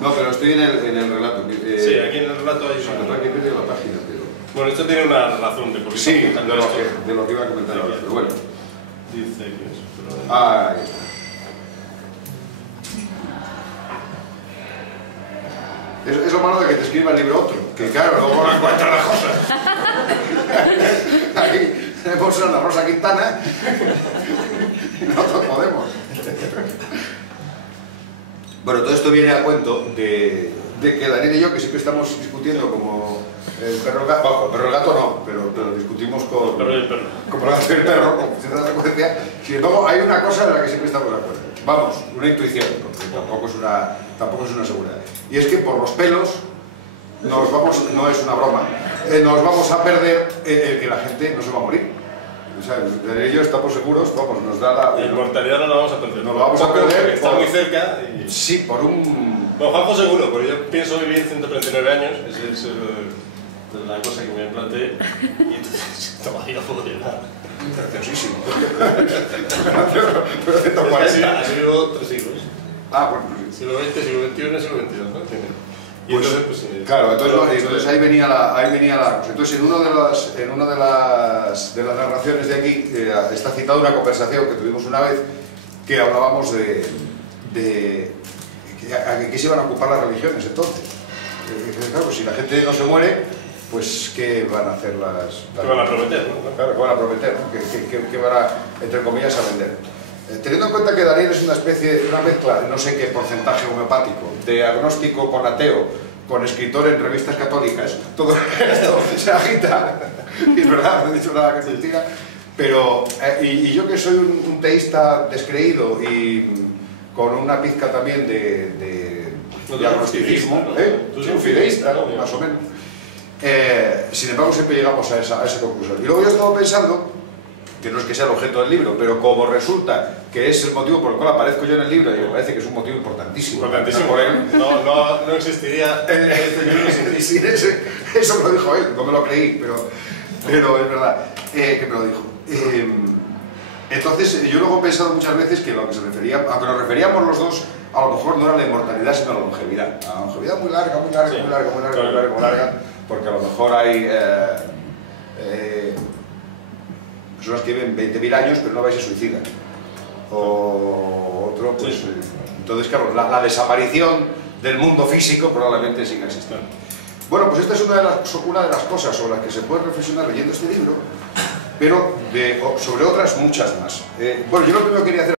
No, pero estoy en el relato. Sí, aquí en el relato hay una... que pierde la página, pero... Bueno, esto tiene una razón de por qué sí, está contando esto. de lo que iba a comentar ahora, pero bueno. Dice que es... Pero... Ah, ahí está. Es lo malo de que te escriba el libro otro, que claro, luego no encuentras las cosas. Aquí tenemos a la Rosa Quintana y nosotros podemos. Bueno, todo esto viene a cuento de que Daniel y yo, que siempre estamos discutiendo como el perro, el gato no, pero discutimos con el perro y el perro. Como el gato y el perro, con cierta frecuencia. Sin embargo, hay una cosa en la que siempre estamos de acuerdo. Vamos, una intuición, porque tampoco es una seguridad. Y es que por los pelos nos vamos, no es una broma, nos vamos a perder el que la gente no se va a morir. O sea, de ello estamos seguros, vamos, nos da la... La inmortalidad no la vamos a perder. No la vamos a perder. Está muy cerca y... Sí, por un... Bueno, Juanjo seguro, porque yo pienso vivir 139 años, esa es la cosa que me planteé, y entonces todavía puedo llegar. Graciosísimo. Así vivo 3 siglos. Ah, bueno, sí. Siglo XX, siglo XXI, siglo XXII, ¿no? Y pues, entonces, pues, claro, entonces ahí venía la cosa. Entonces, en una de las narraciones de aquí está citada una conversación que tuvimos una vez que hablábamos de a qué se iban a ocupar las religiones entonces. Claro, pues si la gente no se muere, pues ¿qué van a hacer las ¿qué van a prometer, no? Claro, ¿qué van a prometer? ¿No? ¿Qué van a, entre comillas, a vender? Teniendo en cuenta que Daniel es una mezcla, no sé qué porcentaje homeopático, de agnóstico con ateo, con escritor en revistas católicas, todo esto se agita, y es verdad, no he dicho nada que es mentira, pero, y yo que soy un teísta descreído y con una pizca también de agnosticismo, Tú soy un fideísta, ¿no? Más o menos. Sin embargo, siempre llegamos a esa conclusión. Y luego yo he estado pensando, que no es que sea el objeto del libro, pero como resulta que es el motivo por el cual aparezco yo en el libro, y me parece que es un motivo importantísimo. Importantísimo, no existiría este libro sin ese, eso me lo dijo él, no me lo creí, pero es verdad que me lo dijo. Entonces, yo luego he pensado muchas veces que lo que se refería, a que nos referíamos los dos, a lo mejor no era la inmortalidad, sino la longevidad. La longevidad muy larga, muy larga, sí, muy larga, muy larga, muy larga, muy larga, porque a lo mejor hay personas que viven 20.000 años, pero no vais a suicidan. O otro, pues... Sí. Entonces, claro, la desaparición del mundo físico probablemente siga existiendo. Bueno, pues esta es una de las cosas sobre las que se puede reflexionar leyendo este libro, pero sobre otras muchas más. Bueno, yo lo primero que quería hacer